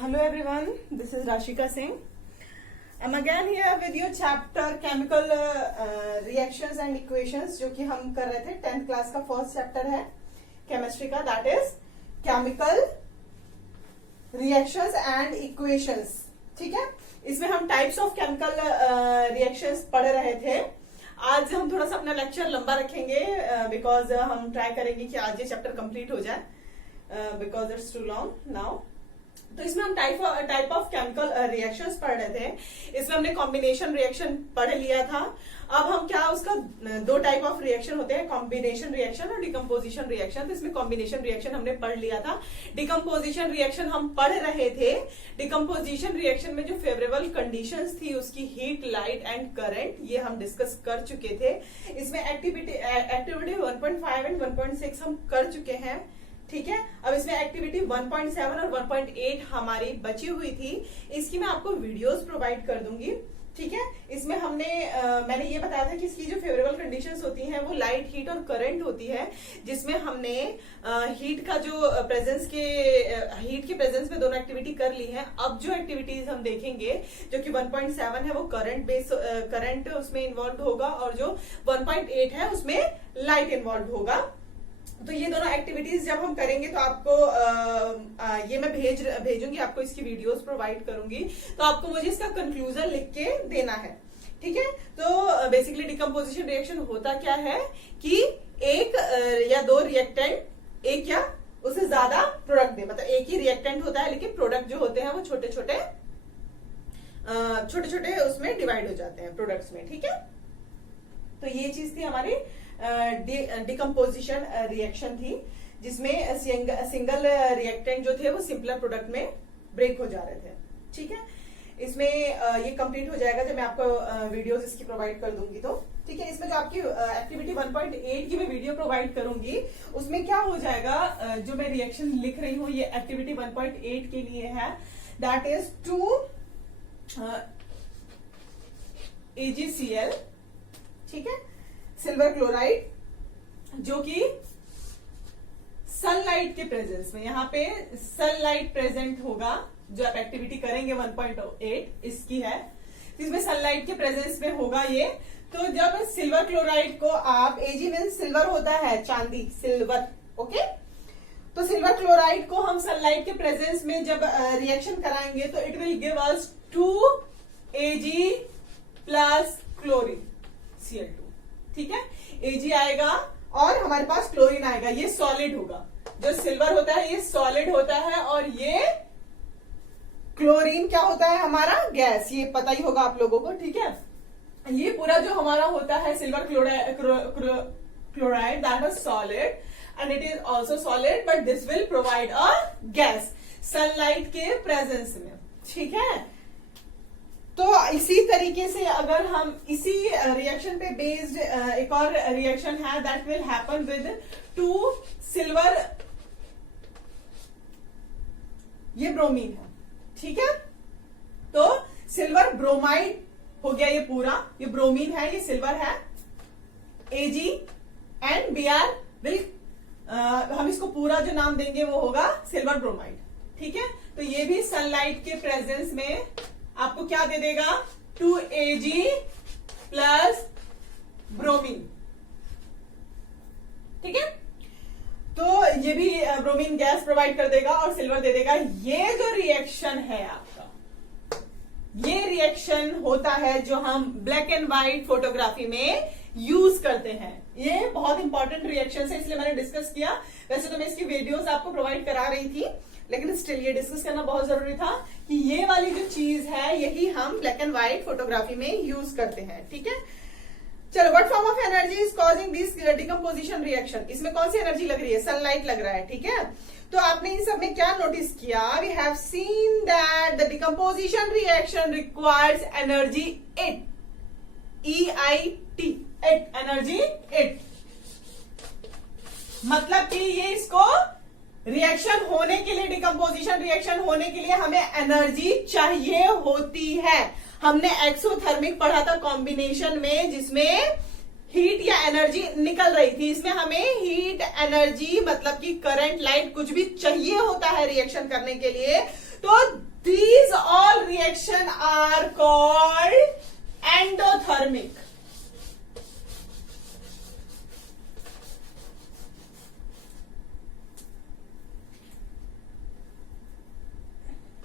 Hello everyone, this is Rashika Singh. I'm again here with your chapter chemical reactions and equations जो कि हम कर रहे थे 10th क्लास का फर्स्ट चैप्टर है केमिस्ट्री का, that is chemical reactions and equations. ठीक है, इसमें हम टाइप्स ऑफ केमिकल रिएक्शंस पढ़ रहे थे. आज हम थोड़ा सा अपना लेक्चर लंबा रखेंगे बिकॉज हम ट्राई करेंगे कि आज ये चैप्टर कंप्लीट हो जाए because it's too long now. तो इसमें हम टाइप ऑफ केमिकल रिएक्शंस पढ़ रहे थे. इसमें हमने कॉम्बिनेशन रिएक्शन पढ़ लिया था. अब हम क्या उसका दो टाइप ऑफ रिएक्शन होते हैं, कॉम्बिनेशन रिएक्शन और डिकम्पोजिशन रिएक्शन. तो इसमें कॉम्बिनेशन रिएक्शन हमने पढ़ लिया था. डिकम्पोजिशन रिएक्शन हम पढ़ रहे थे. डिकम्पोजिशन रिएक्शन में जो फेवरेबल कंडीशंस थी उसकी हीट, लाइट एंड करंट, ये हम डिस्कस कर चुके थे. इसमें एक्टिविटी 1.5 एंड 1.6 हम कर चुके हैं. ठीक है, अब इसमें एक्टिविटी 1.7 और 1.8 हमारी बची हुई थी. इसकी मैं आपको वीडियोस प्रोवाइड कर दूंगी. ठीक है, इसमें मैंने ये बताया था कि इसकी जो फेवरेबल कंडीशंस होती हैं वो लाइट, हीट और करंट होती है, जिसमें हमने हीट का जो हीट के प्रेजेंस में दोनों एक्टिविटी कर ली है. अब जो एक्टिविटीज हम देखेंगे जो कि 1.7 है वो करंट उसमें इन्वॉल्व होगा और जो 1.8 है उसमें लाइट इन्वॉल्व होगा. तो ये दोनों एक्टिविटीज जब हम करेंगे तो आपको ये मैं भेजूंगी आपको, इसकी वीडियोस प्रोवाइड करूंगी. तो आपको मुझे इसका कंक्लूजन लिख के देना है. ठीक है, तो बेसिकली डिकम्पोजिशन रिएक्शन होता क्या है कि एक या दो रिएक्टेंट, एक या उससे ज्यादा प्रोडक्ट दे. मतलब एक ही रिएक्टेंट होता है लेकिन प्रोडक्ट जो होते हैं वो छोटे छोटे उसमें डिवाइड हो जाते हैं प्रोडक्ट्स में. ठीक है, तो ये चीज थी हमारी डिकम्पोजिशन रिएक्शन थी, जिसमें सिंगल रिएक्टेंट जो थे वो सिंपलर प्रोडक्ट में ब्रेक हो जा रहे थे. ठीक है, इसमें ये कंप्लीट हो जाएगा जब मैं आपको वीडियोस इसकी प्रोवाइड कर दूंगी. तो ठीक है, इसमें जो आपकी एक्टिविटी 1.8 की मैं वीडियो प्रोवाइड करूंगी उसमें क्या हो जाएगा, जो मैं रिएक्शन लिख रही हूँ ये एक्टिविटी 1.8 के लिए है. That is 2 AgCl. ठीक है, सिल्वर क्लोराइड जो कि सनलाइट के प्रेजेंस में, यहाँ पे सनलाइट प्रेजेंट होगा जो आप एक्टिविटी करेंगे 1.8 इसकी है, इसमें सनलाइट के प्रेजेंस में होगा ये. तो जब सिल्वर क्लोराइड को आप, Ag मींस सिल्वर होता है चांदी, सिल्वर. ओके, तो सिल्वर क्लोराइड को हम सनलाइट के प्रेजेंस में जब रिएक्शन कराएंगे तो it will give us 2 Ag plus chlorine Cl2. ठीक है, Ag आएगा और हमारे पास क्लोरीन आएगा. ये सॉलिड होगा. जो सिल्वर होता है ये सॉलिड होता है और ये क्लोरीन क्या होता है हमारा, गैस. ये पता ही होगा आप लोगों को. ठीक है, ये पूरा जो हमारा होता है silver chloride that is solid and it is also solid but this will provide a gas sunlight के प्रेजेंस में. ठीक है, तो इसी तरीके से अगर हम इसी रिएक्शन पे बेस्ड एक और रिएक्शन है that will happen with 2 silver, ये ब्रोमीन है. ठीक है, तो सिल्वर ब्रोमाइड हो गया ये पूरा, ये ब्रोमीन है, ये सिल्वर है. Ag एंड Br विल हम इसको पूरा जो नाम देंगे वो होगा सिल्वर ब्रोमाइड. ठीक है, तो ये भी सनलाइट के प्रेजेंस में आपको क्या दे देगा, 2 Ag प्लस ब्रोमीन. ठीक है, तो ये भी ब्रोमीन गैस प्रोवाइड कर देगा और सिल्वर दे देगा. ये जो रिएक्शन है आपका, ये रिएक्शन होता है जो हम ब्लैक एंड व्हाइट फोटोग्राफी में यूज करते हैं. ये बहुत इंपॉर्टेंट रिएक्शन है इसलिए मैंने डिस्कस किया. वैसे तो मैं इसकी वीडियोस आपको प्रोवाइड करा रही थी लेकिन स्टिल ये डिस्कस करना बहुत जरूरी था कि ये वाली जो चीज है यही हम ब्लैक एंड व्हाइट फोटोग्राफी में यूज करते हैं. ठीक है, चलो, what form of energy is causing this decomposition reaction. इसमें कौन सी एनर्जी लग रही है, सनलाइट लग रहा है. ठीक है, तो आपने इन सब में क्या नोटिस किया, we have seen that the decomposition reaction requires energy 8 EIT, energy 8. मतलब कि ये इसको रिएक्शन होने के लिए, डिकम्पोजिशन रिएक्शन होने के लिए हमें एनर्जी चाहिए होती है. हमने एक्सोथर्मिक पढ़ा था कॉम्बिनेशन में जिसमें हीट या एनर्जी निकल रही थी. इसमें हमें हीट, एनर्जी मतलब कि करंट, लाइट कुछ भी चाहिए होता है रिएक्शन करने के लिए. तो These all reaction are called endothermic.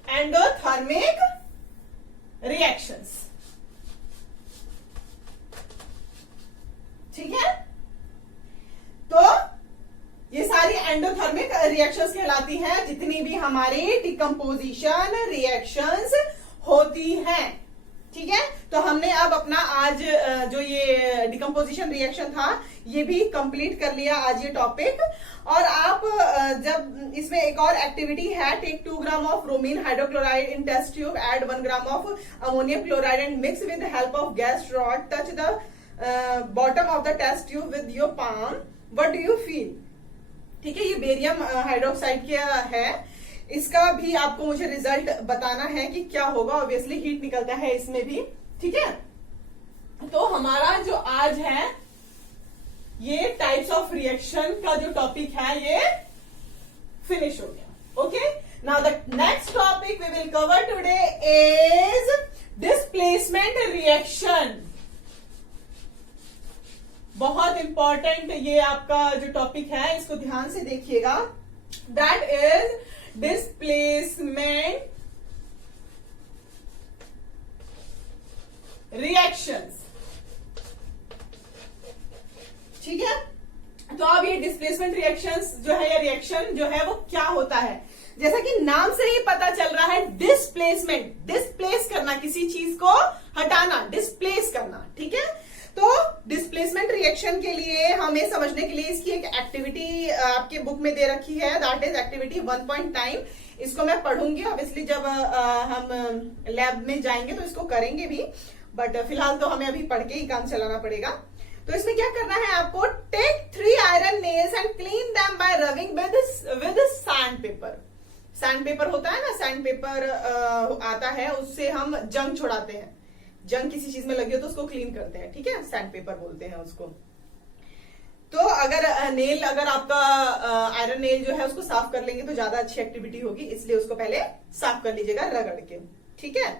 Endothermic reactions. ठीक है, तो ये सारी एंडोथर्मिक रिएक्शंस कहलाती हैं, जितनी भी हमारी डिकम्पोजिशन रिएक्शंस होती हैं। ठीक है, तो हमने अब अपना आज जो ये डिकम्पोजिशन रिएक्शन था ये भी कंप्लीट कर लिया आज ये टॉपिक। और आप जब इसमें एक और एक्टिविटी है, take 2 gram of bromine hydrochloride in test tube, add 1 gram of ammonium chloride and mix with help of gas rod, touch the bottom of the test tube with your palm, what do you feel. ठीक है, ये barium hydroxide का है, इसका भी आपको मुझे result बताना है कि क्या होगा। ऑब्वियसली हीट निकलता है इसमें भी। ठीक है, तो हमारा जो आज है ये टाइप्स ऑफ रिएक्शन का जो टॉपिक है ये फिनिश हो गया। Okay, now the next topic we will cover today is displacement reaction. बहुत इंपॉर्टेंट ये आपका जो टॉपिक है, इसको ध्यान से देखिएगा। That is displacement reactions. ठीक है, तो अब ये डिस्प्लेसमेंट रिएक्शंस जो है, या रिएक्शन जो है वो क्या होता है, जैसा कि नाम से ही पता चल रहा है, डिस्प्लेसमेंट, डिस्प्लेस करना, किसी चीज को हटाना, डिस्प्लेस करना। ठीक है, तो डिस्प्लेसमेंट रिएक्शन के लिए हमें समझने के लिए इसकी एक एक्टिविटी आपके बुक में दे रखी है, दैट इज एक्टिविटी 1.9। इसको मैं पढ़ूंगी, ऑब्वियसली जब हम लैब में जाएंगे तो इसको करेंगे भी, बट फिलहाल तो हमें अभी पढ़ के ही काम चलाना पड़ेगा। तो इसमें क्या करना है आपको, take 3 iron nails and clean them by rubbing with sand paper. Sand paper होता है ना, सैंड पेपर आता है, उससे हम जंग छुड़ाते हैं। जंग किसी चीज में लगी हो तो उसको क्लीन करते हैं। ठीक है, सैंड पेपर बोलते हैं उसको। तो अगर नेल, अगर आपका आयरन नेल जो है उसको साफ कर लेंगे तो ज्यादा अच्छी एक्टिविटी होगी, इसलिए उसको पहले साफ कर लीजिएगा रगड़ के। ठीक है,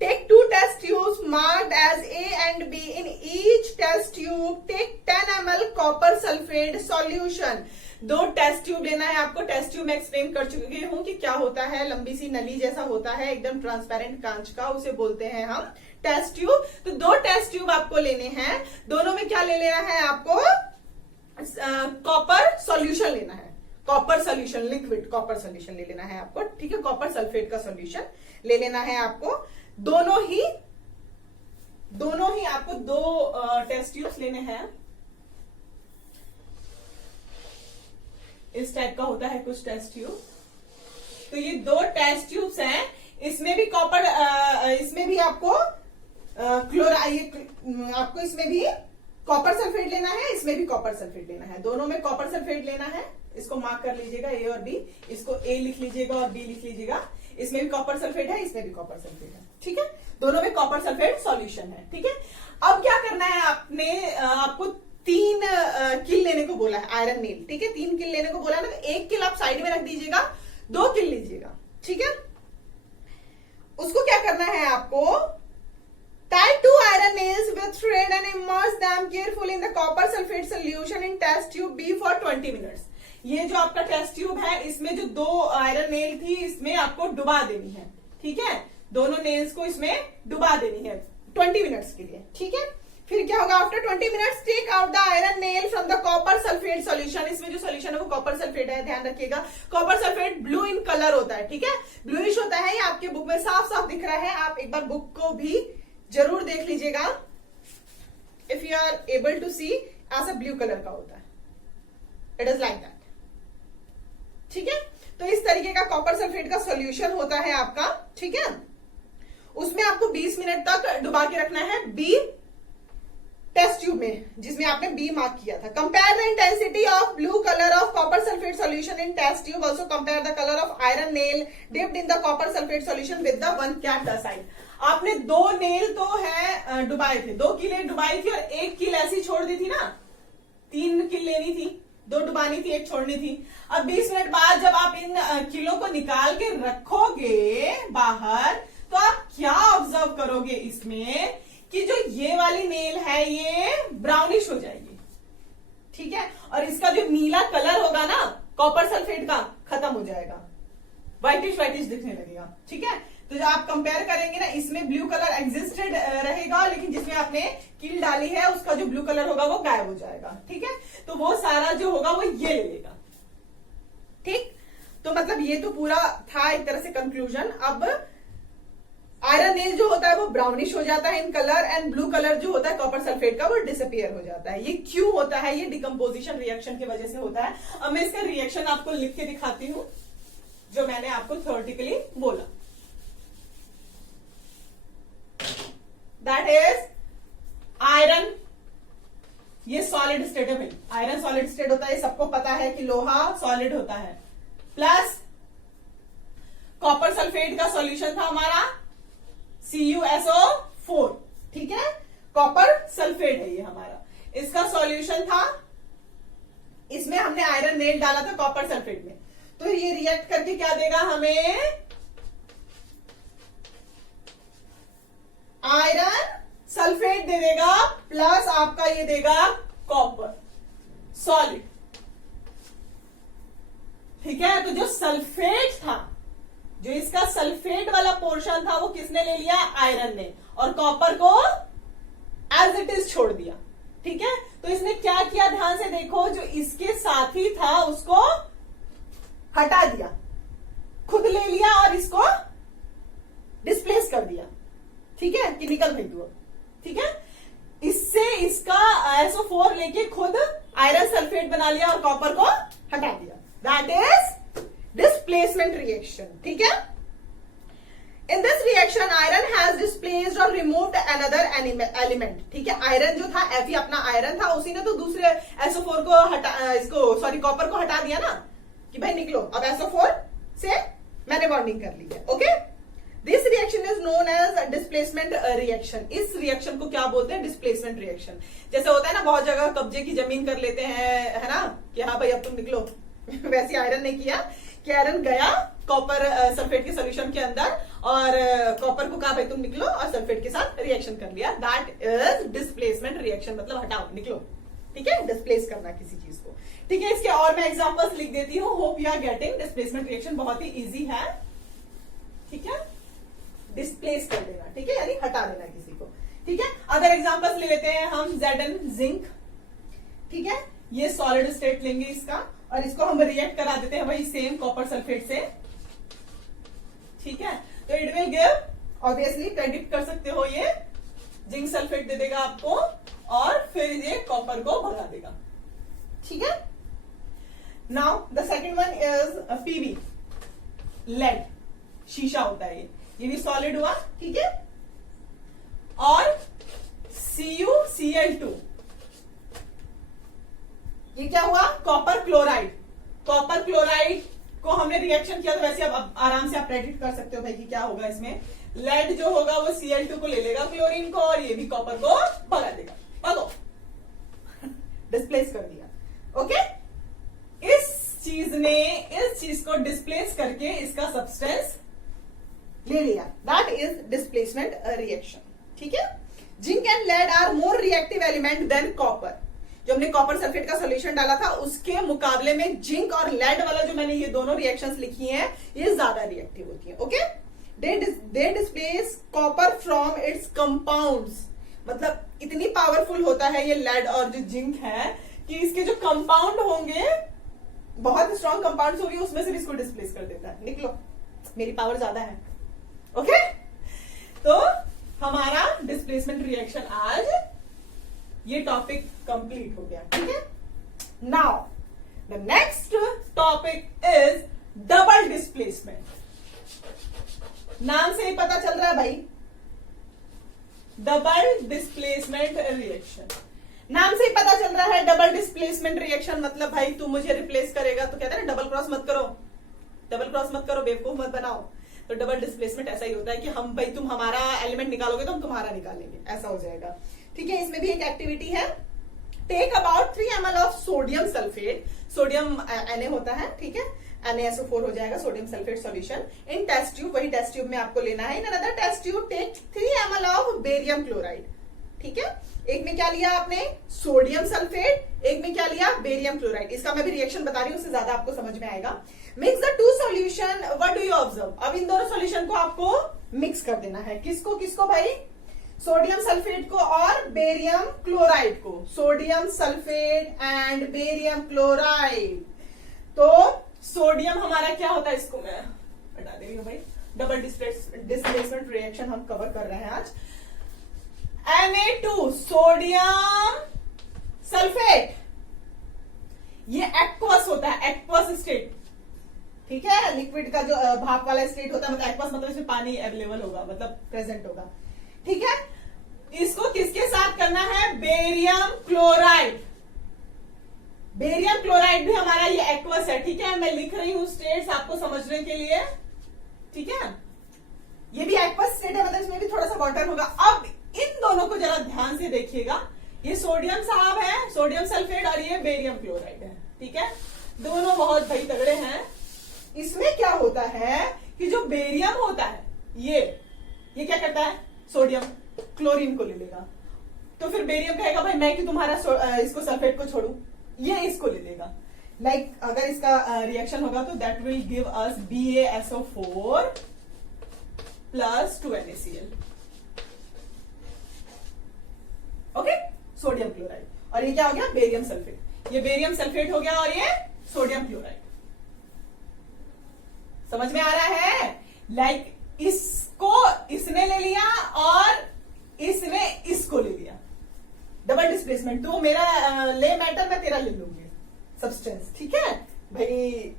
Take 2 test tubes marked as A and B. In each test tube, take 10 ml copper sulfate solution. 2 test tube लेना है आपको। टेस्ट ट्यूब में एक्सप्लेन कर चुकी हूं कि क्या होता है, लंबी सी नली जैसा होता है, एकदम ट्रांसपेरेंट कांच का, उसे बोलते हैं हम टेस्ट ट्यूब। तो 2 टेस्ट ट्यूब आपको लेने हैं, दोनों में क्या ले लेना है आपको, कॉपर सॉल्यूशन लेना है। Copper solution, liquid copper solution ले लेना है आपको। ठीक है, कॉपर सल्फेट का सॉल्यूशन ले लेना है आपको। दोनों ही आपको 2 टेस्ट ट्यूब्स लेने हैं। इस टाइप का होता है कुछ टेस्ट ट्यूब। तो ये 2 टेस्ट ट्यूब्स हैं, इसमें भी कॉपर, इसमें भी आपको आपको इसमें भी कॉपर सल्फेट लेना है, इसमें भी कॉपर सल्फेट लेना है। दोनों में कॉपर सल्फेट लेना है। इसको मार्क कर लीजिएगा, ए और बी। इसको ए लिख लीजिएगा और बी लिख लीजिएगा। इसमें भी कॉपर सल्फेट है, इसमें भी कॉपर सल्फेट है। ठीक है, दोनों में कॉपर सल्फेट सॉल्यूशन है। ठीक है, अब क्या करना है, आपको 3 किल लेने को बोला है, आयरन नेल। ठीक है, 3 किल लेने को बोला है ना, तो 1 किल आप साइड में रख दीजिएगा, 2 किल लीजिएगा। ठीक है, उसको क्या करना है आपको, tie 2 iron nails with thread and immerse them carefully in the copper sulfate solution in test tube B for 20 minutes. ये जो आपका टेस्ट ट्यूब है, इसमें जो 2 आयरन नेल थी, इसमें आपको डुबा देनी है। ठीक है, दोनों नेल्स को इसमें डुबा देनी है 20 मिनट्स के लिए। ठीक है, फिर क्या होगा, after 20 minutes take out the iron nail from the copper sulphate solution. इसमें जो सॉल्यूशन है वो कॉपर सल्फेट है, ध्यान रखिएगा। Copper sulphate blue in colour होता है। ठीक है, ब्लूइश होता है, ये आपके बुक में साफ साफ दिख रहा है। आप एक बार बुक को भी जरूर देख लीजिएगा। If you are able to see, ऐसा ब्लू कलर का होता है, इट इज लाइक दैट। ठीक है, तो इस तरीके का कॉपर सल्फेट का सॉल्यूशन होता है आपका। ठीक है, उसमें आपको 20 मिनट तक डुबा के रखना है बी टेस्ट ट्यूब में, जिसमें आपने बी मार्क किया था। Compare the intensity of blue colour of copper sulphate solution in test tube. Also compare the colour of iron nail dipped in the copper sulphate solution with the 1 kept aside. आपने 2 nail तो है डुबाए थे, 2 किले डुबाई थी और 1 किल ऐसी छोड़ दी थी ना। 3 किल लेनी थी, 2 डुबानी थी, 1 छोड़नी थी। अब 20 मिनट बाद जब आप इन किलो को निकाल के रखोगे बाहर तो आप क्या ऑब्जर्व करोगे इसमें कि जो ये वाली नेल है ये ब्राउनिश हो जाएगी, ठीक है, और इसका जो नीला कलर होगा ना कॉपर सल्फेट का खत्म हो जाएगा, व्हाइटिश दिखने लगेगा, ठीक है। तो जो आप कंपेयर करेंगे ना इसमें ब्लू कलर एग्जिस्टेड रहेगा, लेकिन जिसमें आपने कील डाली है उसका जो ब्लू कलर होगा वो गायब हो जाएगा, ठीक है। तो वो सारा जो होगा वो ये ले लेगा, ठीक। तो मतलब ये तो पूरा था एक तरह से कंक्लूजन। अब आयरन नेल जो होता है वो ब्राउनिश हो जाता है in colour, and blue colour जो होता है कॉपर सल्फेट का वो डिसअपियर हो जाता है। ये क्यों होता है? ये डिकम्पोजिशन रिएक्शन की वजह से होता है। अब मैं इसका रिएक्शन आपको लिख के दिखाती हूं जो मैंने आपको थ्योरेटिकली बोला। दैट इज आयरन, ये सॉलिड स्टेट है भाई, आयरन सॉलिड स्टेट होता है, ये सबको पता है कि लोहा सॉलिड होता है, प्लस कॉपर सल्फेट का सॉल्यूशन था हमारा CuSO4, ठीक है, कॉपर सल्फेट है ये हमारा, इसका सॉल्यूशन था, इसमें हमने आयरन नेल डाला था कॉपर सल्फेट में, तो ये रिएक्ट करके क्या देगा हमें? आयरन सल्फेट दे देगा, प्लस आपका ये देगा कॉपर सॉलिड, ठीक है। तो जो सल्फेट था, जो इसका सल्फेट वाला पोर्शन था वो किसने ले लिया? आयरन ने, और कॉपर को एज इट इज छोड़ दिया, ठीक है। तो इसने क्या किया ध्यान से देखो, जो इसके साथी था उसको हटा दिया, खुद ले लिया और इसको डिस्प्लेस कर दिया, ठीक है, कि निकल भाई तू, ठीक है। इससे इसका SO4 लेके खुद आयरन सल्फेट बना लिया और कॉपर को हटा दिया। दैट इज डिस्प्लेसमेंट रिएक्शन, ठीक है। In this reaction iron has displaced और रिमूव्ड अनदर एलिमेंट, ठीक है। आयरन जो था Fe अपना आयरन था, उसी ने तो दूसरे SO4 को हटा, इसको सॉरी कॉपर को हटा दिया ना, कि भाई निकलो, अब SO4 से मैंने बॉन्डिंग कर ली है, okay. This reaction is known as displacement reaction. इस रिएक्शन को क्या बोलते हैं? Displacement reaction. जैसे होता है ना बहुत जगह कब्जे की जमीन कर लेते हैं, है ना, कि हाँ भाई अब तुम निकलो वैसे आयरन ने किया कि आयरन गया कॉपर सल्फेट के सोल्यूशन के अंदर और कॉपर को कहा भाई तुम निकलो और सल्फेट के साथ रिएक्शन कर लिया। दैट इज डिस्प्लेसमेंट रिएक्शन, मतलब हटाओ, निकलो, ठीक है, डिस्प्लेस करना किसी चीज को, ठीक है। इसके और मैं एग्जांपल्स लिख देती हूँ। Hope you are getting. Displacement reaction बहुत ही इजी है, ठीक है, डिस्प्लेस कर देना, ठीक है, यानी हटा देना किसी को, ठीक है। अदर एग्जांपल्स ले लेते हैं हम। Zn जिंक, ठीक है, ये सॉलिड स्टेट लेंगे इसका और इसको हम रिएक्ट करा देते हैं भाई सेम कॉपर सल्फेट से, ठीक है। तो it will give, obviously predict कर सकते हो, ये जिंक सल्फेट दे देगा आपको और फिर ये कॉपर को भगा देगा, ठीक है। Now the second one is PB, lead, शीशा होता है ये भी सॉलिड हुआ, ठीक है। और CuCl2, ये क्या हुआ? Copper chloride. कॉपर क्लोराइड को हमने रिएक्शन किया, तो वैसे अब आराम से आप प्रेडिक्ट कर सकते हो भाई कि क्या होगा इसमें। लेड जो होगा वो Cl2 को ले लेगा, क्लोरीन को, और ये भी कॉपर को भगा देगा, भगो डिस्प्लेस कर दिया, ओके। इस चीज ने इस चीज को डिस्प्लेस करके इसका सब्सटेंस ले लिया। दैट इज डिस्प्लेसमेंट रिएक्शन, ठीक है। Zinc and lead are more reactive element than copper. जो हमने कॉपर सल्फेट का सॉल्यूशन डाला था उसके मुकाबले में जिंक और लेड वाला जो मैंने ये दोनों रिएक्शंस लिखी हैं ये ज्यादा रिएक्टिव होती है, okay. They displace copper from its compounds, मतलब इतनी पावरफुल होता है ये लेड और जो जिंक है कि इसके जो कंपाउंड होंगे बहुत स्ट्रॉन्ग कंपाउंड्स होंगे, उसमें से भी इसको डिस्प्लेस कर देता है। निकलो, मेरी पावर ज्यादा है, ओके। तो हमारा डिस्प्लेसमेंट रिएक्शन आज ये टॉपिक कंप्लीट हो गया, ठीक है। Now the next topic is double displacement. नाम से ही पता चल रहा है भाई, डबल डिस्प्लेसमेंट रिएक्शन। नाम से ही पता चल रहा है डबल डिस्प्लेसमेंट रिएक्शन मतलब भाई तू मुझे रिप्लेस करेगा, तो कहते हैं ना डबल क्रॉस मत करो, डबल क्रॉस मत करो, बेवकूफ मत बनाओ। तो डबल डिस्प्लेसमेंट ऐसा ही होता है कि हम भाई तुम हमारा एलिमेंट निकालोगे तो हम तुम्हारा निकालेंगे, ऐसा हो जाएगा, ठीक है। इसमें भी एक एक्टिविटी है। Take about 3 ml of sodium sulphate, sodium Na होता है, ठीक है, NaSO4 हो जाएगा sodium sulphate solution in test tube. वही टेस्ट ट्यूब में आपको लेना है। In another test tube take 3 ml of barium chloride. ठीक है, एक में क्या लिया आपने सोडियम सल्फेट, एक में क्या लिया बेरियम क्लोराइड। इसका मैं भी रिएक्शन बता रही हूं, उससे ज्यादा आपको समझ में आएगा। Mix the two solution, what do you observe. अब इन दोनों सॉल्यूशन को आपको मिक्स कर देना है। किसको किसको भाई, सोडियम सल्फेट को और बेरियम क्लोराइड को। Sodium sulphate and barium chloride. तो सोडियम हमारा क्या होता है, इसको मैं हटा दे रही हूं भाई। डबल डिस्प्लेसमेंट रिएक्शन हम कवर कर रहे हैं आज। Na2 सोडियम सल्फेट, ये एक्वस होता है, एक्वस स्टेट। ठीक है, लिक्विड का जो भाप वाला स्टेट होता है, मतलब एक्वस मतलब इसमें पानी अवेलेबल होगा, मतलब प्रेजेंट होगा। ठीक है, इसको किसके साथ करना है, बेरियम क्लोराइड। बेरियम क्लोराइड भी हमारा ये एक्वस है। ठीक है, मैं लिख रही हूं स्टेट्स आपको समझने के लिए। ठीक है, ये भी एक्वस स्टेट है, मतलब इसमें भी थोड़ा सा वाटर होगा। अब इन दोनों को जरा ध्यान से देखिएगा। ये सोडियम साहब है, सोडियम सल्फेट, और ये बेरियम क्लोराइड है। ठीक है, दोनों बहुत भाई तगड़े हैं। इसमें क्या होता है कि जो बेरियम होता है ये क्या करता है, सोडियम क्लोरीन को ले लेगा। तो फिर बेरियम कहेगा भाई मैं कि तुम्हारा इसको सल्फेट को छोड़ू, ये इसको ले लेगा। लाइक अगर इसका रिएक्शन होगा तो that will give us BaSO4 plus 2 NaCl। Okay, sodium chloride. और ये क्या हो गया, बेरियम सल्फेट। ये बेरियम सल्फेट हो गया और ये सोडियम क्लोराइड। समझ में आ रहा है। लाइक इसको इसने ले लिया और इसने इसको ले लिया, डबल डिस्प्लेसमेंट। तो मेरा ले मैटर, मैं तेरा ले लूंगी सब्सटेंस। ठीक है भाई,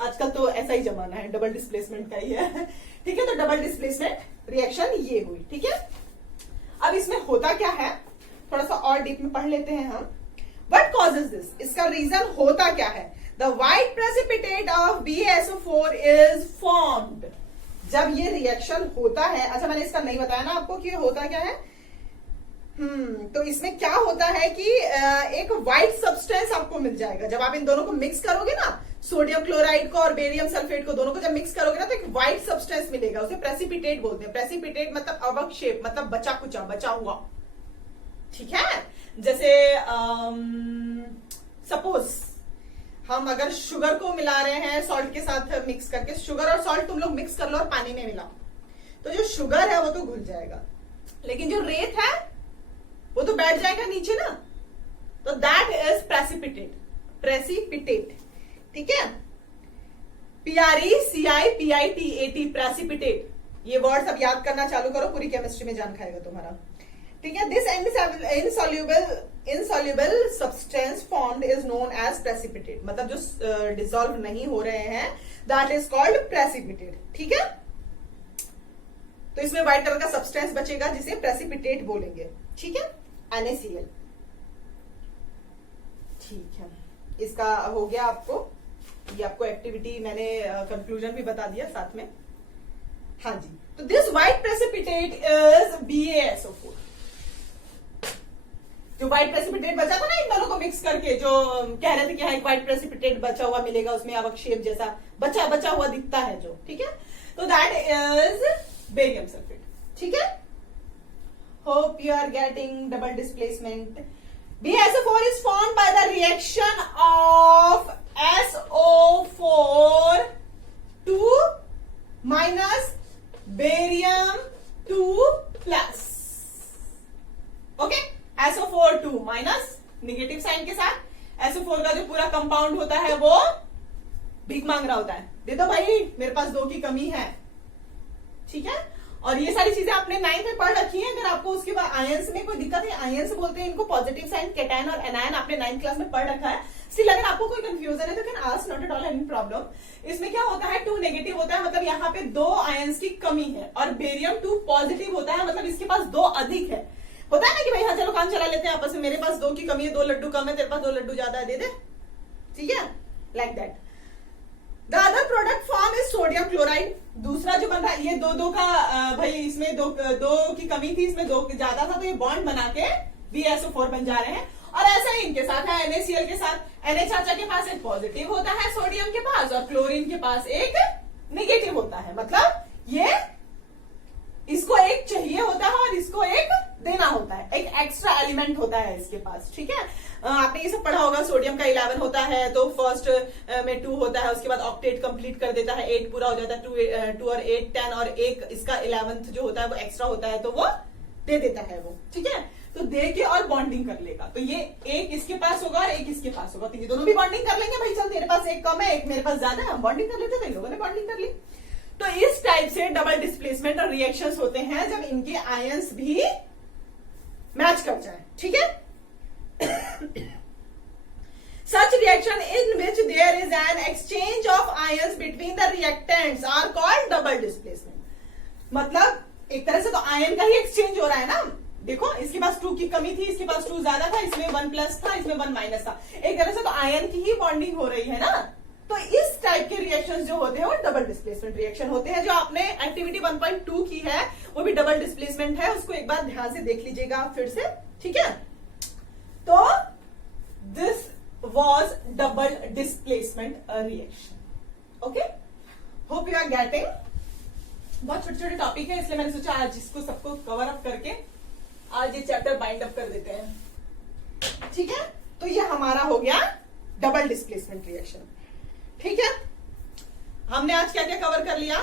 आजकल तो ऐसा ही जमाना है, डबल डिस्प्लेसमेंट का ही है। ठीक है, तो डबल डिस्प्लेसमेंट रिएक्शन ये हुई। ठीक है, अब इसमें होता क्या है, थोड़ा सा और डीप में पढ़ लेते हैं हम। What causes this? इसका रीजन होता क्या है। The white precipitate of BaSO4 is formed। जब ये रिएक्शन होता है, अच्छा मैंने इसका नहीं बताया ना आपको कि ये होता क्या है। तो इसमें क्या होता है कि एक व्हाइट सब्सटेंस आपको मिल जाएगा जब आप इन दोनों को मिक्स करोगे ना, सोडियम क्लोराइड को और बेरियम सल्फेट को, दोनों को जब मिक्स करोगे ना तो एक व्हाइट सब्सटेंस मिलेगा। उसे प्रेसिपिटेट बोलते हैं। प्रेसिपिटेट मतलब अवक्षेप, मतलब बचा कुचा, बचा हुआ। ठीक है, जैसे सपोज हम अगर शुगर को मिला रहे हैं सॉल्ट के साथ मिक्स करके, शुगर और सॉल्ट तुम लोग मिक्स कर लो और पानी में मिलाओ, तो जो शुगर है वो तो घुल जाएगा, लेकिन जो रेत है वो तो बैठ जाएगा नीचे ना। तो दैट इज प्रेसिपिटेट। प्रेसिपिटेट, ठीक है, PRECIPITAT, प्रेसिपिटेट। ये वर्ड्स अब याद करना चालू करो, पूरी केमिस्ट्री में जान खाएगा तुम्हारा। ठीक है, this insoluble substance formed is known as precipitate. मतलब जो डिसॉल्व नहीं हो रहे हैं, दैट इज कॉल्ड प्रेसिपिटेट। ठीक है, तो इसमें व्हाइट कलर का सब्सटेंस बचेगा जिसे प्रेसिपिटेट बोलेंगे। ठीक है, NaCl। ठीक है, इसका हो गया आपको, ये आपको एक्टिविटी मैंने कंक्लूजन भी बता दिया साथ में। हाँ जी, तो this white precipitate is BaSO4। जो व्हाइट प्रेसिपिटेट बचा था ना इन दोनों को मिक्स करके, जो कह रहे थे कि हाँ एक व्हाइट प्रेसिपिटेट बचा हुआ मिलेगा, उसमें अवक्षेप जैसा बचा हुआ दिखता है जो। ठीक है, तो दैट इज बेरियम सल्फेट। ठीक है, hope you are getting double displacement. BaSO4 is formed by the reaction of SO4 2 minus barium 2 plus। Okay, SO4 2 minus negative sign के साथ। SO4 का जो पूरा कंपाउंड होता है वो भीख मांग रहा होता है, दे दो भाई मेरे पास 2 की कमी है। ठीक है, और ये सारी चीजें आपने 9th में पढ़ रखी है। अगर आपको उसके बाद आयंस में कोई दिक्कत है, आयंस बोलते हैं इनको, पॉजिटिव साइन कैटायन और एनायन, आपने 9th क्लास में पढ़ रखा है। स्टिल अगर आपको कोई कंफ्यूजन है तो can ask, not at all any problem. इसमें क्या होता है, 2 नेगेटिव होता है, मतलब यहाँ पे 2 आयंस की कमी है, और बेरियम 2 पॉजिटिव होता है, मतलब इसके पास 2 अधिक है। होता है ना कि भाई हाँ चलो काम चला लेते हैं आपस में, मेरे पास 2 की कमी है, 2 लड्डू कम है, तेरे पास 2 लड्डू ज्यादा है, दे दे। ठीक है, like that. The other product form is sodium chloride. दूसरा जो बन रहा है, ये 2 का भाई इसमें 2 की कमी थी, इसमें 2 ज्यादा था, तो ये बॉन्ड बना के BaSO4 बन जा रहे हैं। और ऐसा ही इनके साथ है, NaCl के साथ। Na चाचा के पास एक पॉजिटिव होता है सोडियम के पास और क्लोरीन के पास एक निगेटिव होता है। मतलब ये इसको एक चाहिए होता है और इसको एक देना होता है, एक एक्स्ट्रा एलिमेंट होता है इसके पास। ठीक है, आपने ये सब पढ़ा होगा, सोडियम का 11 होता है तो फर्स्ट में 2 होता है, उसके बाद ऑक्टेट कंप्लीट कर देता है, 8 पूरा हो जाता है, 2 और 8 10 और एक इसका 11th जो होता है वो एक्स्ट्रा होता है तो वो दे देता है वो। ठीक है, तो दे के और बॉन्डिंग कर लेगा। तो ये एक इसके पास होगा और एक इसके पास होगा, तो ये दोनों भी बॉन्डिंग कर लेंगे। भाई चल तेरे पास एक कम है, एक मेरे पास ज्यादा है, हम बॉन्डिंग कर लेते हैं, तो इन लोगों ने बॉन्डिंग कर ली। तो इस टाइप से डबल डिस्प्लेसमेंट और रिएक्शंस होते हैं जब इनके आयंस भी मैच कर जाए। ठीक है, such reaction in which there is an exchange of ions between the reactants are called double displacement। मतलब एक तरह से तो आयन का ही एक्सचेंज हो रहा है ना। देखो इसके पास 2 की कमी थी, इसके पास 2 ज्यादा था, इसमें 1 प्लस था, इसमें 1 माइनस था। एक तरह से तो आयन की ही बॉन्डिंग हो रही है ना। तो इस टाइप के रिएक्शंस जो होते हैं वो डबल डिस्प्लेसमेंट रिएक्शन होते हैं। जो आपने एक्टिविटी 1.2 की है वो भी डबल डिस्प्लेसमेंट है, उसको एक बार ध्यान से देख लीजिएगा आप फिर से। ठीक है, तो this was double displacement reaction. Okay, hope you are getting। बहुत छोटे छोटे टॉपिक है इसलिए मैंने सोचा आज इसको सबको कवर अप करके आज ये चैप्टर बाइंड अप कर देते हैं। ठीक है, तो ये हमारा हो गया डबल डिस्प्लेसमेंट रिएक्शन। ठीक है, हमने आज क्या क्या कवर कर लिया?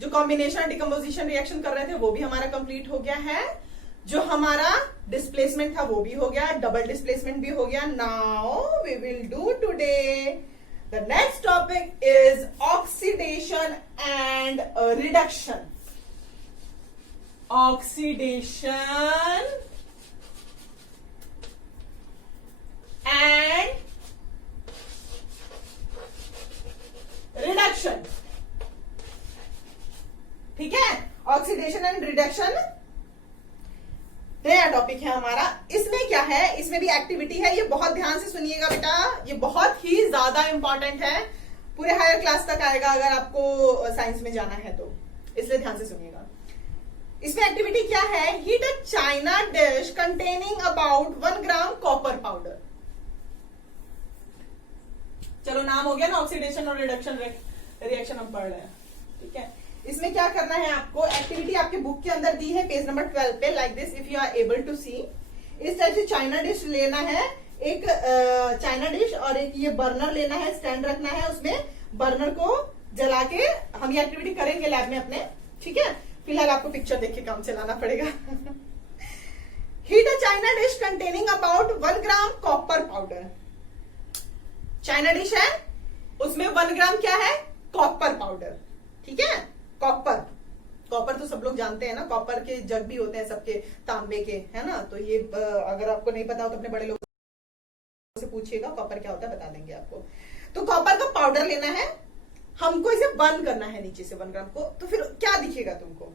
जो कॉम्बिनेशन डिकम्पोजिशन रिएक्शन कर रहे थे वो भी हमारा कंप्लीट हो गया है, जो हमारा डिस्प्लेसमेंट था वो भी हो गया, डबल डिस्प्लेसमेंट भी हो गया। Now we will do today the next topic is oxidation and reduction. Oxidation and reduction. ठीक है, ऑक्सीडेशन एंड रिडक्शन नया टॉपिक है हमारा। इसमें क्या है, इसमें भी एक्टिविटी है, ये बहुत ध्यान से सुनिएगा बेटा, ये बहुत ही ज्यादा इंपॉर्टेंट है, पूरे हायर क्लास तक आएगा अगर आपको साइंस में जाना है तो, इसलिए ध्यान से सुनिएगा। इसमें एक्टिविटी क्या है, heat a China dish containing about 1 gram copper powder. चलो नाम हो गया ना, ऑक्सीडेशन और रिडक्शन रिएक्शन हम पढ़ रहे हैं। ठीक है, इसमें क्या करना है आपको, एक्टिविटी आपके बुक के अंदर दी है पेज नंबर 12 पे, like this if you are able to see. इस टाइप से चाइना डिश लेना है, एक चाइना डिश और एक ये बर्नर लेना है, स्टैंड रखना है, उसमें बर्नर को जला के हम ये एक्टिविटी करेंगे लैब में अपने। ठीक है, फिलहाल आपको पिक्चर देख के काम चलाना पड़ेगा। Heat a China dish containing about 1 gram copper powder. China dish है, उसमें 1 ग्राम क्या है, कॉपर पाउडर। ठीक है, कॉपर, कॉपर तो सब लोग जानते हैं ना, कॉपर के जग भी होते हैं सबके, तांबे के, है ना। तो ये अगर आपको नहीं पता हो तो अपने बड़े लोगों से पूछिएगा कॉपर क्या होता है, बता देंगे आपको। तो कॉपर का पाउडर लेना है, हमको इसे बर्न करना है नीचे से 1 ग्राम को। तो फिर क्या दिखेगा तुमको,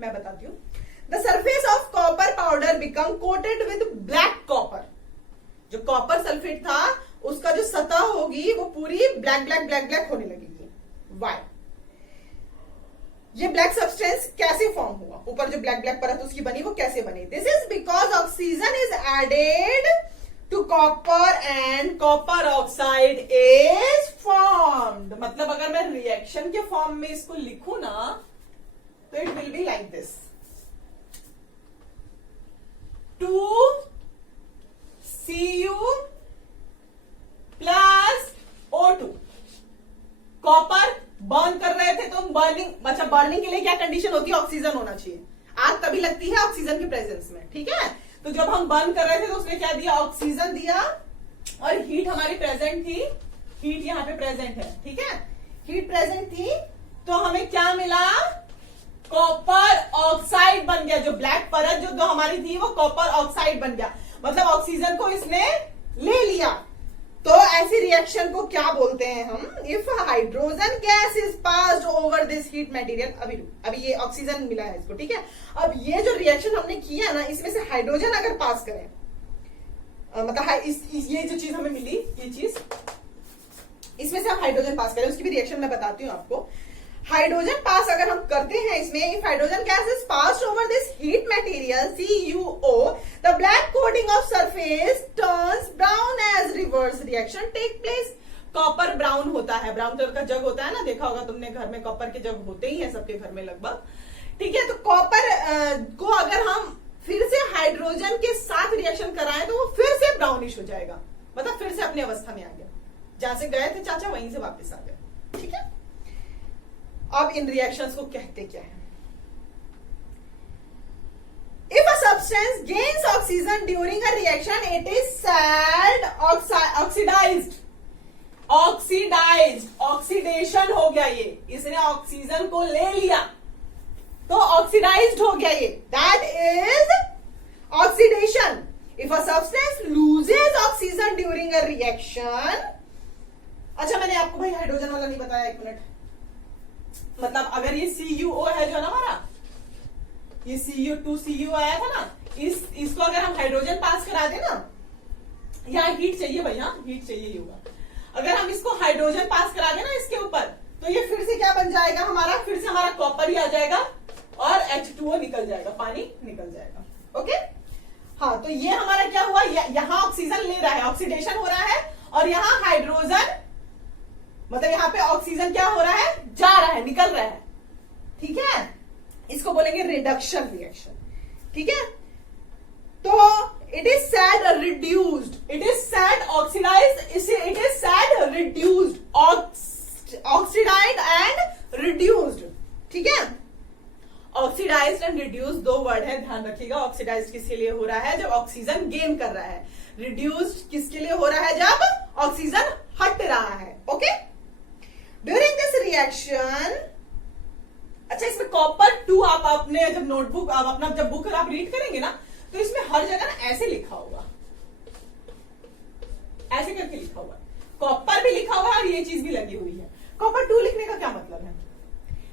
मैं बताती हूँ। The surface of copper powder become coated with black copper. जो कॉपर सल्फेट था उसका जो सतह होगी वो पूरी ब्लैक ब्लैक ब्लैक ब्लैक होने लगेगी। वाई? ये ब्लैक सब्सटेंस कैसे फॉर्म हुआ, ऊपर जो ब्लैक ब्लैक परत उसकी बनी वो कैसे बनी? This is because oxygen is added to copper and copper oxide is formed. मतलब अगर मैं रिएक्शन के फॉर्म में इसको लिखूं ना तो it will be like this, 2Cu plus O2। Copper burn कर रहे थे तो बर्निंग, अच्छा बर्निंग के लिए क्या कंडीशन होती है, ऑक्सीजन होना चाहिए। आग तभी लगती है ऑक्सीजन के प्रेजेंस में। ठीक है, तो जब हम बर्न कर रहे थे तो उसने क्या दिया, ऑक्सीजन दिया, और हीट हमारी प्रेजेंट थी, हीट यहाँ पे प्रेजेंट है। ठीक है, हीट प्रेजेंट थी तो हमें क्या मिला, कॉपर ऑक्साइड बन गया। जो ब्लैक परत जो हमारी थी वो कॉपर ऑक्साइड बन गया, मतलब ऑक्सीजन को इसने ले लिया। तो ऐसी रिएक्शन को क्या बोलते हैं हम, if hydrogen gas is passed over this heat material. अभी ये ऑक्सीजन मिला है इसको। ठीक है, अब ये जो रिएक्शन हमने किया ना, इसमें से हाइड्रोजन अगर पास करें, मतलब ये जो चीज हमें मिली, ये चीज, इसमें से हम हाइड्रोजन पास करें, उसकी भी रिएक्शन मैं बताती हूं आपको। हाइड्रोजन पास अगर हम करते हैं इसमें, if hydrogen gas is passed over this heat material CuO, the black coating of surface turns brown as reverse reaction take place. Copper brown होता है, ब्राउन कलर का जग होता है ना, देखा होगा तुमने घर में कॉपर के जग होते ही है सबके घर में लगभग, ठीक है। तो कॉपर को अगर हम फिर से हाइड्रोजन के साथ रिएक्शन कराएं तो वो फिर से ब्राउनिश हो जाएगा, मतलब फिर से अपनी अवस्था में आ गया, जहां से गए थे चाचा वहीं से वापस आ गए, ठीक है। अब इन रिएक्शंस को कहते क्या है? If a substance gains oxygen during a reaction, it is said oxidized. Oxidation हो गया, ये इसने ऑक्सीजन को ले लिया तो ऑक्सीडाइज्ड हो गया, ये that is oxidation. If a substance loses oxygen during a reaction, अच्छा मैंने आपको भाई हाइड्रोजन वाला नहीं बताया, एक मिनट, मतलब अगर ये CuO है जो ना हमारा, ये Cu2Cu आया था ना, इसको अगर हम हाइड्रोजन पास करा दे ना, यहाँ हीट चाहिए भाई, हाँ हीट चाहिए ही होगा, अगर हम इसको हाइड्रोजन पास करा देना इसके ऊपर, तो ये फिर से क्या बन जाएगा हमारा, फिर से हमारा कॉपर ही आ जाएगा और H2O निकल जाएगा, पानी निकल जाएगा, ओके। हाँ, तो ये हमारा क्या हुआ, यहाँ ऑक्सीजन ले रहा है, ऑक्सीडेशन हो रहा है, और यहाँ हाइड्रोजन, मतलब यहाँ पे ऑक्सीजन क्या हो रहा है, जा रहा है, निकल रहा है, ठीक है। इसको बोलेंगे रिडक्शन रिएक्शन, ठीक है। तो it is said reduced, it is said oxidized, it is said reduced, oxidized and reduced, ठीक है। ऑक्सीडाइज्ड एंड रिड्यूस्ड दो वर्ड है, ध्यान रखिएगा। ऑक्सीडाइज्ड किसके लिए हो रहा है, जब ऑक्सीजन गेन कर रहा है। रिड्यूस्ड किसके लिए हो रहा है, जब ऑक्सीजन हट रहा है, ओके। ड्यूरिंग दिस रिएक्शन, अच्छा इसमें कॉपर 2 आप अपने जब नोटबुक आप अपना जब बुक आप रीड करेंगे ना, तो इसमें हर जगह ना ऐसे लिखा होगा, ऐसे करके लिखा हुआ है, कॉपर भी लिखा हुआ है और ये चीज भी लगी हुई है। कॉपर 2 लिखने का क्या मतलब है?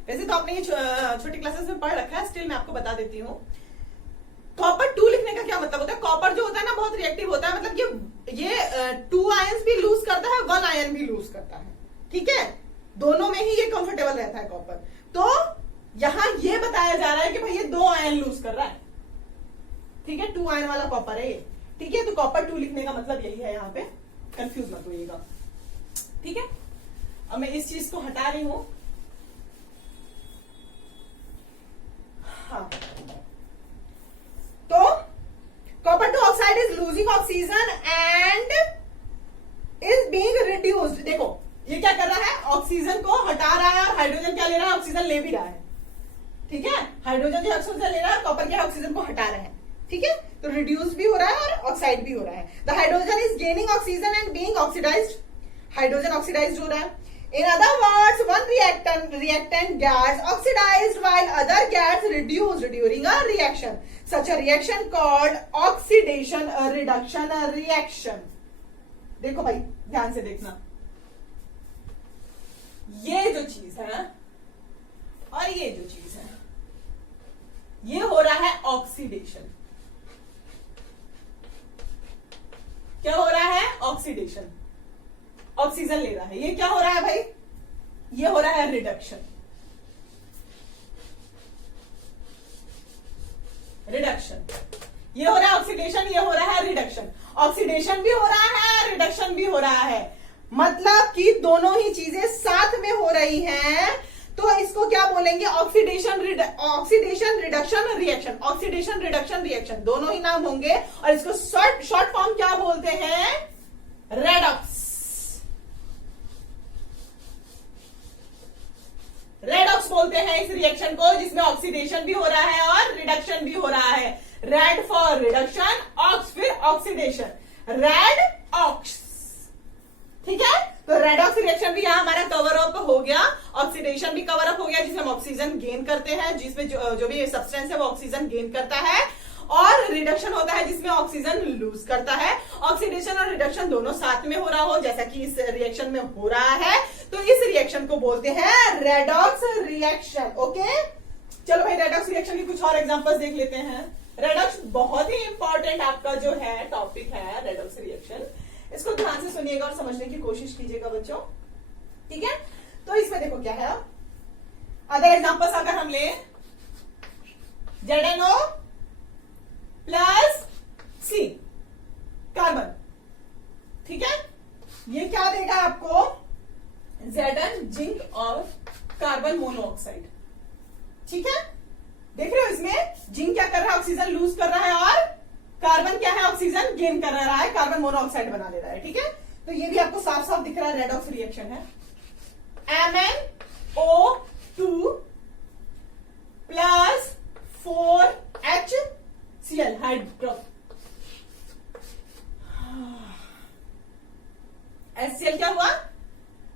वैसे तो आपने ये छोटी क्लासेस में पढ़ रखा है, स्टिल मैं आपको बता देती हूँ। कॉपर 2 लिखने का क्या मतलब होता है? कॉपर जो होता है ना बहुत रिएक्टिव होता है, मतलब ये 2 आयंस भी लूज करता है, 1 आयन भी लूज करता है, ठीक है। दोनों में ही ये कंफर्टेबल रहता है कॉपर। तो यहां ये बताया जा रहा है कि भाई ये 2 आयन लूज कर रहा है, ठीक है, 2 आयन वाला कॉपर है ये, ठीक है। तो कॉपर 2 लिखने का मतलब यही है, यहाँ पे कंफ्यूज मत होइएगा, ठीक है। अब मैं इस चीज को हटा रही हूं, हाँ। तो copper 2 oxide is losing oxygen and is being reduced. देखो ये क्या कर रहा है, ऑक्सीजन को हटा रहा है, और हाइड्रोजन क्या ले रहा है, ऑक्सीजन ले भी रहा है, ठीक है। हाइड्रोजन जो ऑक्सीजन ले रहा है, कॉपर क्या ऑक्सीजन को हटा रहा है, ठीक है। तो रिड्यूस भी हो रहा है और ऑक्साइड भी हो रहा है। The hydrogen is gaining oxygen and being oxidised, hydrogen oxidised हो रहा है। In other words, one reactant gets oxidized while other gets reduced during a reaction. Such a reaction called oxidation reduction reaction. देखो भाई ध्यान से देखना, ये जो चीज है और ये जो चीज है, ये हो रहा है ऑक्सीडेशन। क्या हो रहा है, ऑक्सीडेशन, ऑक्सीजन ले रहा है। ये क्या हो रहा है भाई, ये हो रहा है रिडक्शन, रिडक्शन। ये हो रहा है ऑक्सीडेशन, ये हो रहा है रिडक्शन। ऑक्सीडेशन भी हो रहा है, रिडक्शन भी हो रहा है, मतलब कि दोनों ही चीजें साथ में हो रही हैं। तो इसको क्या बोलेंगे, oxidation reduction reaction. Oxidation reduction reaction दोनों ही नाम होंगे, और इसको शॉर्ट फॉर्म क्या बोलते हैं, रेडॉक्स। रेडॉक्स बोलते हैं इस रिएक्शन को, जिसमें ऑक्सीडेशन भी हो रहा है और रिडक्शन भी हो रहा है। रेड फॉर रिडक्शन, ऑक्स फिर ऑक्सीडेशन, रेड ऑक्स, ठीक है। तो रेडॉक्स रिएक्शन भी यहां हमारा कवर अप हो गया, ऑक्सीडेशन भी कवर अप हो गया, जिसमें हम ऑक्सीजन गेन करते हैं, जिसमें जो भी सब्सटेंस है वो ऑक्सीजन गेन करता है, और रिडक्शन होता है जिसमें ऑक्सीजन लूज करता है। ऑक्सीडेशन और रिडक्शन दोनों साथ में हो रहा हो, जैसा कि इस रिएक्शन में हो रहा है, तो इस रिएक्शन को बोलते हैं रेडॉक्स रिएक्शन, ओके। चलो भाई रेडॉक्स रिएक्शन की कुछ और एग्जांपल्स देख लेते हैं। रेडॉक्स बहुत ही इंपॉर्टेंट आपका जो है टॉपिक है, रेडॉक्स रिएक्शन। इसको ध्यान से सुनिएगा और समझने की कोशिश कीजिएगा बच्चों, ठीक है। तो इसमें देखो क्या है, अदर एग्जांपल्स अगर हम ले, ZnO प्लस C कार्बन, ठीक है, ये क्या देगा आपको, Zn जिंक और कार्बन मोनोऑक्साइड, ठीक है। देख रहे हो, इसमें जिंक क्या कर रहा है, ऑक्सीजन लूज कर रहा है, और कार्बन क्या है, ऑक्सीजन गेन कर रहा है, कार्बन मोनोऑक्साइड बना ले रहा है, ठीक है। तो ये भी आपको साफ साफ दिख रहा है, रेडॉक्स रिएक्शन है। MnO2 plus 4HCl hydro HCl क्या हुआ,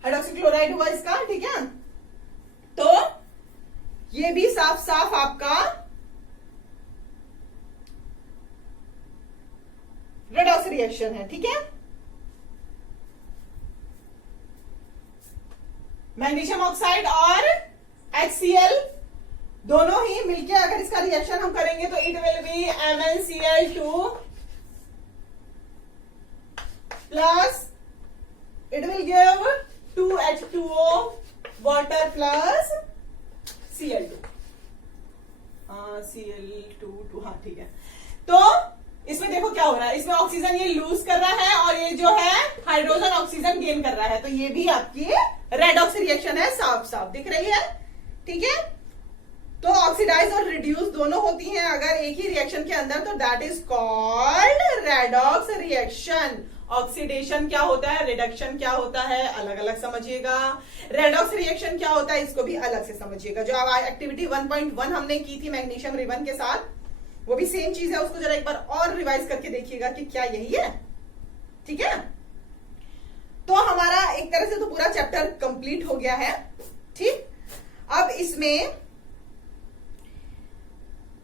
हाइड्रोक्सी क्लोराइड हुआ इसका, ठीक है। तो ये भी साफ साफ आपका रेडॉक्स रिएक्शन है, ठीक है। मैग्नीशियम ऑक्साइड और HCl दोनों ही मिलके अगर इसका रिएक्शन हम करेंगे तो it will be MnCl2 plus it will give 2H2O water plus Cl2, Cl2, हाँ ठीक है। तो इसमें देखो क्या हो रहा है, इसमें ऑक्सीजन ये लूज कर रहा है और ये जो है हाइड्रोजन ऑक्सीजन गेन कर रहा है, तो ये भी आपकी रेडॉक्स रिएक्शन है, साफ साफ दिख रही है, ठीक है। तो ऑक्सीडाइज और रिड्यूस दोनों होती हैं अगर एक ही रिएक्शन के अंदर, तो that is called redox reaction. Oxidation क्या होता है, रिडक्शन क्या होता है, अलग अलग समझिएगा। रेडॉक्स रिएक्शन क्या होता है, इसको भी अलग से समझिएगा। जो एक्टिविटी 1.1 हमने की थी मैग्नीशियम रिबन के साथ, वो भी सेम चीज है, उसको जरा एक बार और रिवाइज करके देखिएगा कि क्या यही है, ठीक है। तो हमारा एक तरह से तो पूरा चैप्टर कंप्लीट हो गया है, ठीक। अब इसमें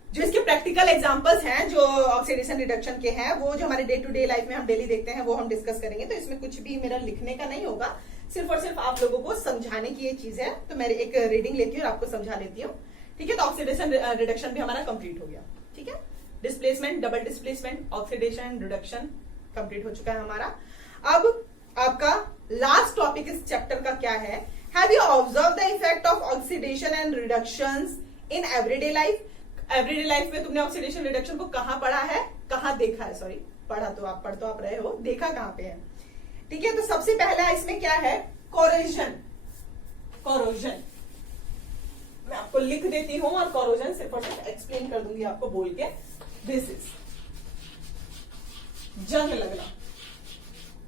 जो इसके प्रैक्टिकल एग्जांपल्स हैं जो ऑक्सीडेशन रिडक्शन के हैं, वो जो हमारे डे टू डे लाइफ में हम डेली देखते हैं वो हम डिस्कस करेंगे। तो इसमें कुछ भी मेरा लिखने का नहीं होगा, सिर्फ और सिर्फ आप लोगों को समझाने की ये चीज है। तो मैं एक रीडिंग लेती हूँ और आपको समझा लेती हूँ, ठीक है। तो ऑक्सीडेशन रिडक्शन भी हमारा कंप्लीट हो गया, ठीक है। Displacement, double displacement, oxidation, reduction complete हो चुका है हमारा। अब आपका लास्ट टॉपिक इस चैप्टर का क्या है, have you observe the effect of oxidation and reductions in everyday life. Everyday life में तुमने ऑक्सीडेशन रिडक्शन को कहां पढ़ा है, कहां देखा है, सॉरी पढ़ा तो आप, पढ़ तो आप रहे हो, देखा कहां पे है, ठीक है। तो सबसे पहला इसमें क्या है, कोरोजन। कोरोजन मैं आपको लिख देती हूं और कोरोजन सिर्फ और सिर्फ एक्सप्लेन कर दूंगी आपको बोल के। दिस इज जंग लगना,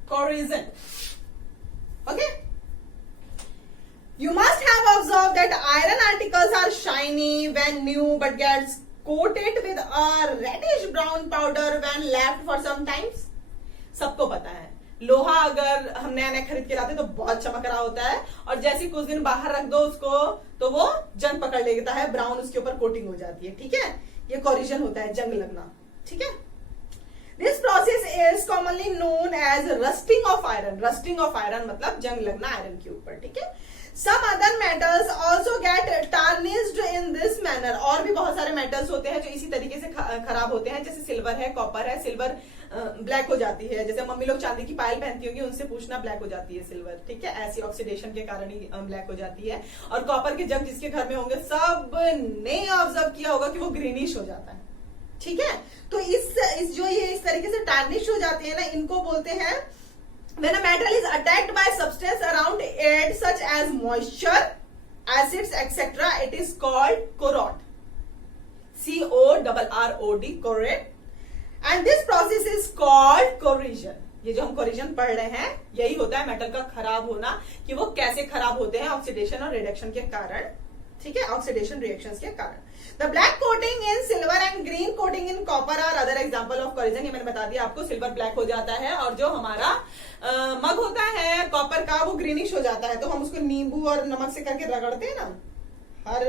corrosion, okay. You must have observed that iron articles are shiny when new but gets coated with a reddish brown powder when left for some times. सबको पता है, लोहा अगर हम नया नया खरीद के लाते तो बहुत चमक रहा होता है, और जैसे कुछ दिन बाहर रख दो उसको तो वो जंग पकड़ लेता है, ब्राउन उसके ऊपर कोटिंग हो जाती है, ठीक है। ये कोरिजन होता है, जंग लगना, ठीक है। This process is commonly known as rusting of iron. Rusting of iron मतलब जंग लगना आयरन के ऊपर, ठीक है। Some other metals also get tarnished in this manner. और भी बहुत सारे मेटल्स होते हैं जो इसी तरीके से खराब होते हैं, जैसे सिल्वर है, कॉपर है। सिल्वर ब्लैक हो जाती है, जैसे मम्मी लोग चांदी की पायल पहनती होंगी, उनसे पूछना, ब्लैक हो जाती है सिल्वर, ठीक है। ऐसी ऑक्सीडेशन के कारण ही ब्लैक हो जाती है। और कॉपर के जग जिसके घर में होंगे सब ने ऑब्जर्व किया होगा कि वो ग्रीनिश हो जाता है, ठीक है। तो इस जो ये इस तरीके से टार्निश हो जाते हैं ना, इनको बोलते हैं when a metal is attacked by substance around it such as moisture, acids etc, it is called corrode, CORROD, corrode, and this process is called corrosion. ये जो हम कोरिजन पढ़ रहे हैं यही होता है मेटल का खराब होना, कि वो कैसे खराब होते हैं ऑक्सीडेशन और रिडक्शन के कारण, ठीक है, ऑक्सीडेशन रिएक्शंस के कारण। The black coating in silver and green coating in copper are other example of corrosion. ये मैंने बता दिया आपको, सिल्वर ब्लैक हो जाता है और जो हमारा मग होता है कॉपर का वो ग्रीनिश हो जाता है। तो हम उसको नींबू और नमक से करके रगड़ते हैं ना, हर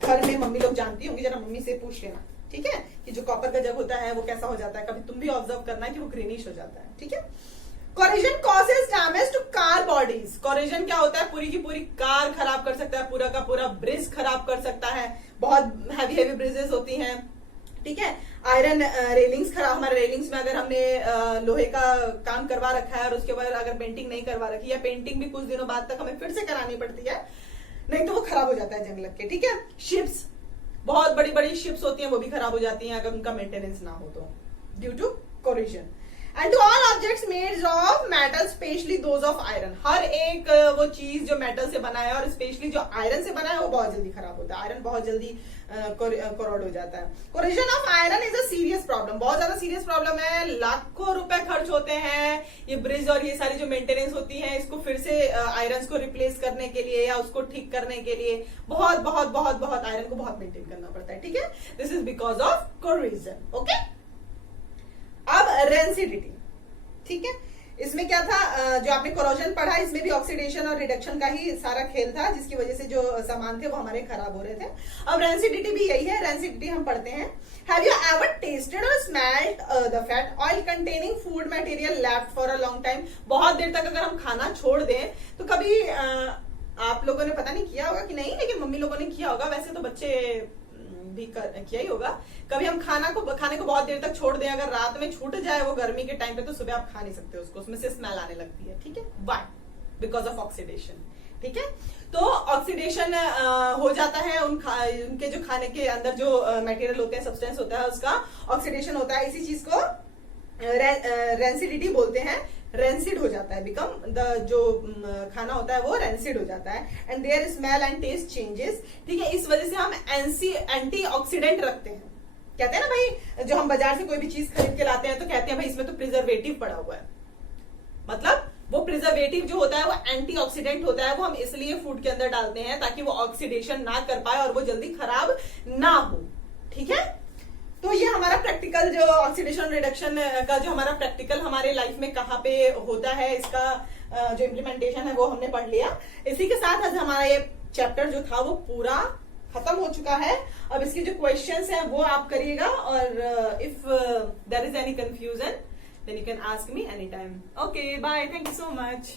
घर में मम्मी लोग जानती होंगी, जरा मम्मी से पूछ लेना, ठीक है, कि जो कॉपर का जग होता है वो कैसा हो जाता है। कभी तुम भी ऑब्जर्व करना है कि वो ग्रीनिश हो जाता है, ठीक है। Corrosion causes damage to car bodies. Corrosion क्या होता है, पूरी की पूरी कार खराब कर सकता है, पूरा का पूरा ब्रिज खराब कर सकता है। बहुत हैवी हैवी ब्रिजेस होती हैं, ठीक है। आयरन रेलिंग्स खराब, हमारे रेलिंग्स में अगर हमने लोहे का काम करवा रखा है और उसके बाद अगर पेंटिंग नहीं करवा रखी, या पेंटिंग भी कुछ दिनों बाद तक हमें फिर से करानी पड़ती है, नहीं तो वो खराब खराब हो जाता है जंग लग के, ठीक है। शिप्स, बहुत बड़ी बड़ी शिप्स होती हैं, वो भी खराब हो जाती हैं अगर उनका मेंटेनेंस ना हो तो, due to corrosion. And to all objects made of metal, specially those of iron, हर एक वो चीज जो मेटल से बना है और स्पेशली जो आयरन से बना है वो बहुत जल्दी खराब होता है, आयरन बहुत जल्दी कोरोड हो जाता है। Corrosion of iron is a serious problem, बहुत ज्यादा सीरियस प्रॉब्लम है, लाखों रुपए खर्च होते हैं ये ब्रिज और ये सारी जो मेंटेनेंस होती है इसको फिर से आयरन को रिप्लेस करने के लिए या उसको ठीक करने के लिए बहुत बहुत बहुत बहुत आयरन को बहुत मेंटेन करना पड़ता है, ठीक है। This is because of corrosion, okay. अब रेंसिडिटी, ठीक है, इसमें क्या था, जो आपने कोरोजन पढ़ा इसमें भी ऑक्सीडेशन और रिडक्शन का ही सारा खेल था, जिसकी वजह से जो सामान थे वो हमारे खराब हो रहे थे। अब रेंसिडिटी भी यही है, रेंसिडिटी हम पढ़ते हैं। हैव यू एवर टेस्टेड और smelled the fat oil containing food material left for a long time, बहुत देर तक अगर हम खाना छोड़ दें तो कभी आप लोगों ने पता नहीं किया होगा कि नहीं, लेकिन मम्मी लोगों ने किया होगा, वैसे तो बच्चे भी किया ही होगा, कभी हम खाने को बहुत देर तक छोड़ दें, अगर रात में छूट जाए वो गर्मी के टाइम पे तो सुबह आप खा नहीं सकते उसको, उसमें से स्मेल आने लगती है, ठीक है। व्हाई? बिकॉज ऑफ ऑक्सीडेशन, ठीक है। तो ऑक्सीडेशन हो जाता है उनके जो खाने के अंदर जो मटेरियल होते हैं, सब्सटेंस होता है, उसका ऑक्सीडेशन होता है, इसी चीज को रेंसिडिटी बोलते हैं। रेंसिड हो जाता है, बिकम द जो खाना होता है वो रेंसिड हो जाता है, and their smell and taste changes, ठीक है। इस वजह से हम एंटी ऑक्सीडेंट रखते हैं, कहते हैं ना भाई, जो हम बाजार से कोई भी चीज खरीद के लाते हैं तो कहते हैं भाई इसमें तो प्रिजर्वेटिव पड़ा हुआ है, मतलब वो प्रिजर्वेटिव जो होता है वो एंटी ऑक्सीडेंट होता है, वो हम इसलिए फूड के अंदर डालते हैं ताकि वो ऑक्सीडेशन ना कर पाए और वो जल्दी खराब ना हो, ठीक है। तो ये हमारा प्रैक्टिकल जो ऑक्सीडेशन रिडक्शन का जो हमारा प्रैक्टिकल हमारे लाइफ में कहाँ पे होता है, इसका जो इम्प्लीमेंटेशन है वो हमने पढ़ लिया। इसी के साथ आज हमारा ये चैप्टर जो था वो पूरा खत्म हो चुका है। अब इसके जो क्वेश्चंस हैं वो आप करिएगा, और if there is any confusion then you can ask me any time. Okay bye, thank you so much.